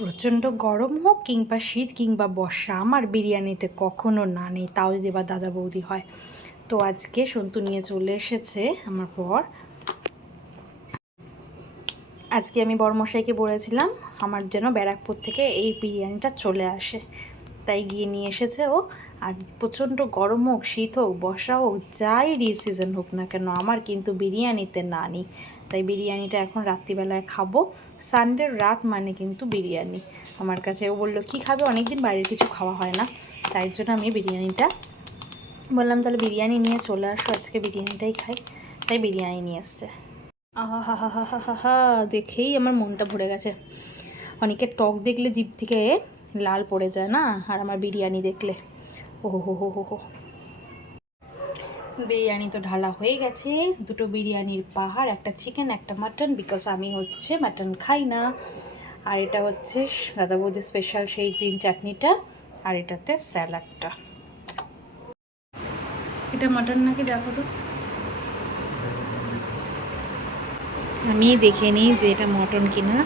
প্রচণ্ড গরম হোক কিংবা শীত কিংবা বর্ষা, আমার বিরিয়ানিতে কখনো না নেই, তাও যদি বা দাদা বৌদি হয়। তো আজকে সন্তু নিয়ে চলে এসেছে আমার পর। আজকে আমি বড়মশাইকে বলেছিলাম আমার যেন ব্যারাকপুর থেকে এই বিরিয়ানিটা চলে আসে, তাই গিয়ে নিয়ে এসেছে ও। আর প্রচণ্ড গরম হোক, শীত হোক, বর্ষা হোক, যাই সিজন হোক না কেন, আমার কিন্তু বিরিয়ানিতে না নেই। তাই বিরিয়ানিটা এখন রাত্রিবেলায় খাবো। সানডের রাত মানে কিন্তু বিরিয়ানি আমার কাছে। ও বললো কী খাবে, অনেকদিন বাইরের কিছু খাওয়া হয় না, তাই জন্য আমি বিরিয়ানিটা বললাম তাহলে বিরিয়ানি নিয়ে চলে আসো, আজকে বিরিয়ানিটাই খাই। তাই বিরিয়ানি নিয়ে এসছে। আহা হা হা হা হা হা, দেখেই আমার মনটা ভরে গেছে। অনেকের টক দেখলে জিভ থেকে লাল পড়ে যায় না, আর আমার বিরিয়ানি দেখলে ওহো হো হো হো হো। বিরিয়ানি তো ঢালা হয়ে গেছে, দুটো বিরিয়ানির পাহাড়, একটা চিকেন একটা মাটন, বিকজ আমি হচ্ছে মাটন খাই না। আর এটা হচ্ছে দাদা বৌদির স্পেশাল সেই গ্রিন চাটনিটা, আর এটাতে স্যালাডটা। এটা মাটন নাকি দেখো তো, আমি দেখে নিই যে এটা মটন কিনা।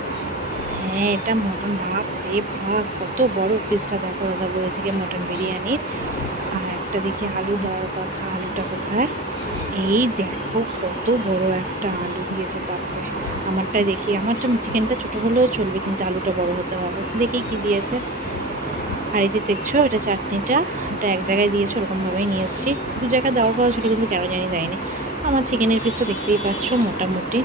হ্যাঁ, এটা মটন। ভাগ রে ভাগ, কত বড় পিসটা দেখো দাদা বৌদি থেকে মটন বিরিয়ানির। আর একটা দেখি আলু দেওয়ার কথা, আলুটা কোথায়? এই দেখো কত বড় একটা আলু দিয়েছে, বাপরে। আমারটাই দেখি, আমারটা চিকেনটা ছোটো হলেও চলবে, কিন্তু আলুটা বড় হতে হবে। দেখি কি দিয়েছে। আর এই যে দেখছো এটা চাটনিটা, এটা এক জায়গায় দিয়েছে, ওরকমভাবেই নিয়ে এসেছি। দু জায়গায় দেওয়ার পর ছোটো, কিন্তু কেন জানি দেয়নি। আমার চিকেনের পিসটা দেখতেই পাচ্ছ মোটামুটি